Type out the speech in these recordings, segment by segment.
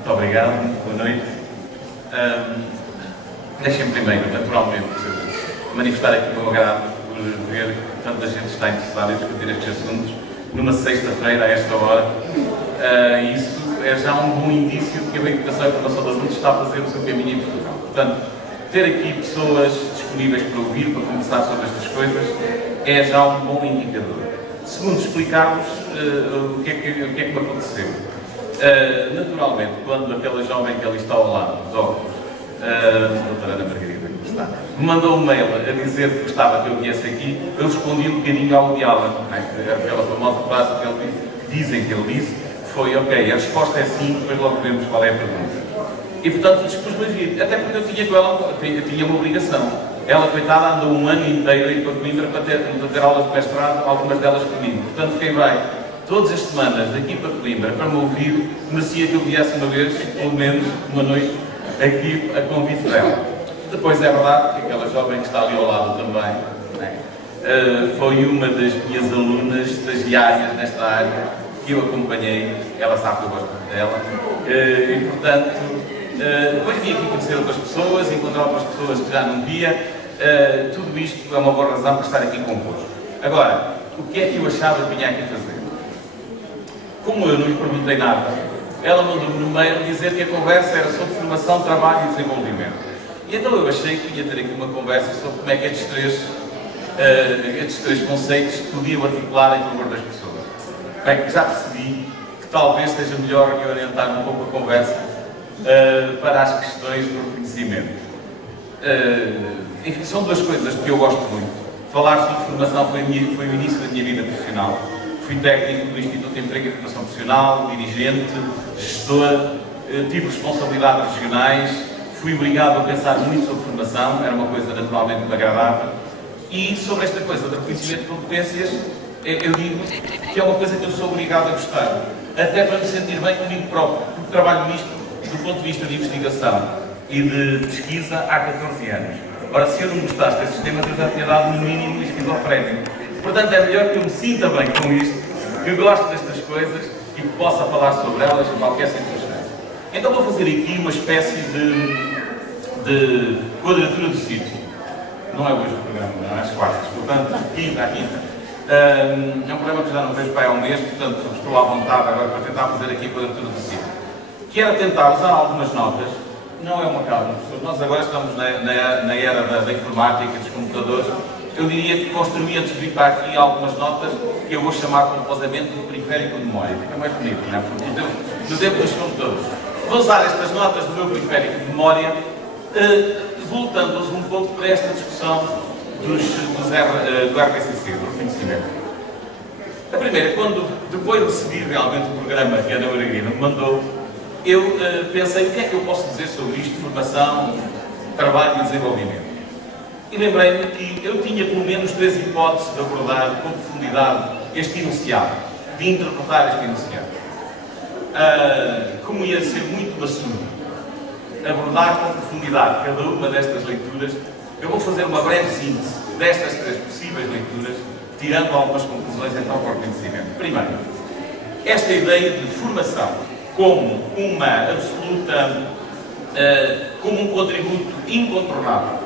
Muito obrigado, boa noite. Deixem-me primeiro, naturalmente, manifestar aqui o meu agrado por ver que tanta gente está interessada em discutir estes assuntos numa sexta-feira, a esta hora. Isso é já um bom indício de que a Educação e Formação de Adultos está a fazer o seu caminho em Portugal. Portanto, ter aqui pessoas disponíveis para ouvir, para conversar sobre estas coisas, é já um bom indicador. Segundo, explicar-vos o que é que me aconteceu. Naturalmente, quando aquela jovem que ali está ao lado, dos óculos, a doutora Ana Margarida, que está, me mandou um mail a dizer que gostava que eu viesse aqui, eu respondi um bocadinho ao diálogo. Aquela famosa frase que ele dizem que ele disse, foi ok, a resposta é sim, depois logo vemos qual é a pergunta. E portanto dispus-me a vir, até porque eu tinha com ela, tinha uma obrigação. Ela, coitada, andou um ano inteiro a ir para Coimbra para ter aulas de mestrado, algumas delas comigo. Portanto, quem vai todas as semanas daqui para Coimbra para me ouvir, merecia que eu viesse uma vez, pelo menos uma noite, aqui a convite dela. Depois é verdade que aquela jovem que está ali ao lado também, né, foi uma das minhas alunas estagiárias nesta área, que eu acompanhei, ela sabe que eu gosto dela, e portanto, depois vim aqui conhecer outras pessoas, encontrar outras pessoas que já não via, tudo isto é uma boa razão para estar aqui convosco. Agora, o que é que eu achava que vinha aqui fazer? Como eu não lhe perguntei nada, ela mandou-me no mail dizer que a conversa era sobre formação, trabalho e desenvolvimento. E então eu achei que ia ter aqui uma conversa sobre como é que estes três conceitos se podiam articular em favor das pessoas. Bem, já percebi que talvez seja melhor reorientar um pouco a conversa para as questões do reconhecimento. Enfim, são duas coisas que eu gosto muito. Falar sobre formação foi o início da minha vida profissional. Fui técnico do Instituto de Emprego e Formação Profissional, dirigente, gestor, tive responsabilidades regionais, fui obrigado a pensar muito sobre formação, era uma coisa naturalmente muito agradável. E sobre esta coisa do reconhecimento de competências, eu digo que é uma coisa que eu sou obrigado a gostar, até para me sentir bem comigo próprio, porque trabalho nisto do ponto de vista de investigação e de pesquisa há 14 anos. Ora, se eu não gostasse desses temas, eu já tinha dado no mínimo esquizofrénico. Portanto, é melhor que eu me sinta bem com isto, que eu gosto destas coisas e que possa falar sobre elas em qualquer circunstância. Então vou fazer aqui uma espécie de quadratura do círculo. Não é hoje o programa, não é às quartas, portanto, quinta à quinta. É um programa que já não vejo para há um mês, portanto estou à vontade agora para tentar fazer aqui a quadratura do círculo. Que era tentar usar algumas notas, não é uma calma, nós agora estamos na era da informática, dos computadores. Eu diria que construíamos para aqui algumas notas que eu vou chamar pomposamente de periférico de memória. Fica mais bonito, não é? Porque no tempo dos computadores. Vou usar estas notas do meu periférico de memória, voltando-os um pouco para esta discussão do RBCC, do reconhecimento. A primeira, quando depois recebi realmente o programa que a Ana Margarida me mandou, eu pensei o que é que eu posso dizer sobre isto, formação, trabalho e desenvolvimento. E lembrei-me que eu tinha pelo menos 3 hipóteses de abordar com profundidade este enunciado, de interpretar este enunciado. Como ia ser muito maçudo abordar com profundidade cada uma destas leituras, eu vou fazer uma breve síntese destas 3 possíveis leituras, tirando algumas conclusões então para o conhecimento. Primeiro, esta ideia de formação como uma absoluta, como um contributo incontornável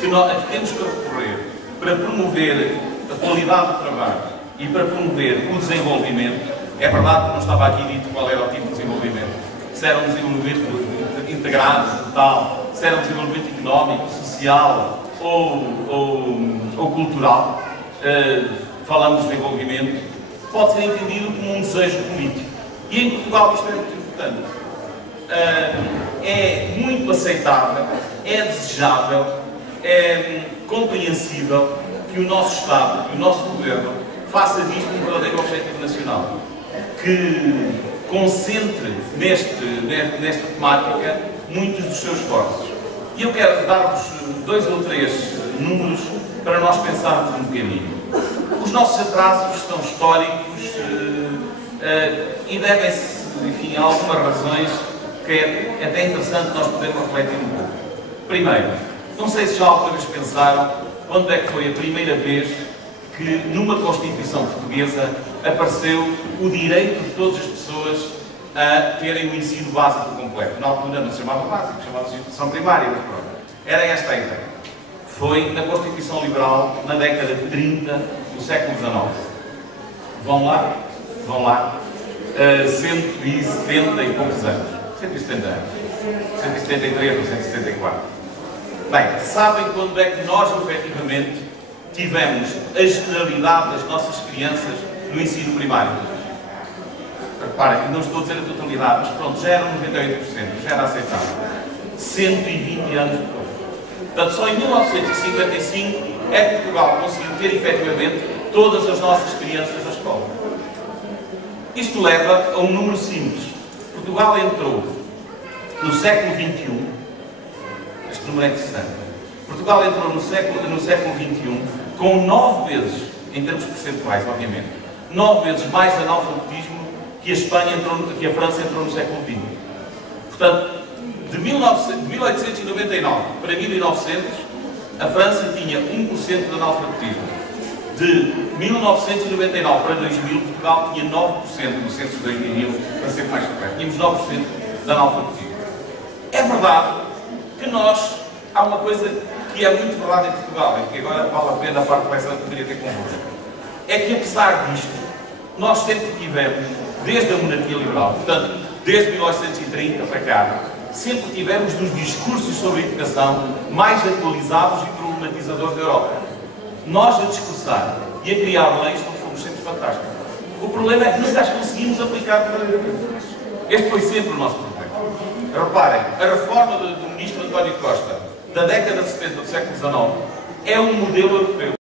que nós temos que recorrer para promover a qualidade do trabalho e para promover o desenvolvimento. É verdade que não estava aqui dito qual era o tipo de desenvolvimento. Se era um desenvolvimento integrado, total, se era um desenvolvimento económico, social ou cultural. Falamos de desenvolvimento, pode ser entendido como um desejo político. E em Portugal isto é muito importante. É muito aceitável, é desejável, é compreensível que o nosso Estado, que o nosso Governo, faça disto um verdadeiro objetivo nacional, que concentre nesta temática muitos dos seus esforços. E eu quero dar-vos 2 ou 3 números para nós pensarmos um bocadinho. Os nossos atrasos são históricos e devem-se, enfim, a algumas razões que é até interessante nós podermos refletir um pouco. Primeiro, não sei se já alguma vez pensaram quando é que foi a primeira vez que numa Constituição portuguesa apareceu o direito de todas as pessoas a terem o ensino básico completo. Na altura não se chamava básico, chamava-se instrução primária, mas pronto. Era esta a ideia. Foi na Constituição Liberal, na década de 30 do século XIX. Vão lá, 170 e poucos anos. 170 anos. 173 ou 174. Bem, sabem quando é que nós, efetivamente, tivemos a generalidade das nossas crianças no ensino primário? Reparem, não estou a dizer a totalidade, mas pronto, já eram 98%, já era aceitável. 120 anos depois. Portanto, só em 1955 é que Portugal conseguiu ter, efetivamente, todas as nossas crianças na escola. Isto leva a um número simples. Portugal entrou no século XXI, este número é interessante, Portugal entrou no século XXI com 9 vezes, em termos percentuais, obviamente, 9 vezes mais analfabetismo que a França entrou no século XX. Portanto, de 1899 para 1900, a França tinha 1% de analfabetismo. De 1999 para 2000, Portugal tinha 9%, no censo de 2000, para ser mais correto. Tínhamos 9% de analfabetismo. É verdade que há uma coisa que é muito verdade em Portugal, e que agora vale a pena a parte que eu poderia ter convosco. É que, apesar disto, nós sempre tivemos, desde a monarquia liberal, portanto, desde 1930 para cá, sempre tivemos nos discursos sobre a educação mais atualizados e problematizadores da Europa. Nós a discursar e a criar leis, nós fomos sempre fantásticos. O problema é que nunca as conseguimos aplicar para este foi sempre o nosso problema. Reparem, a reforma do ministro António Costa, da década de 70 do século XIX, é um modelo europeu.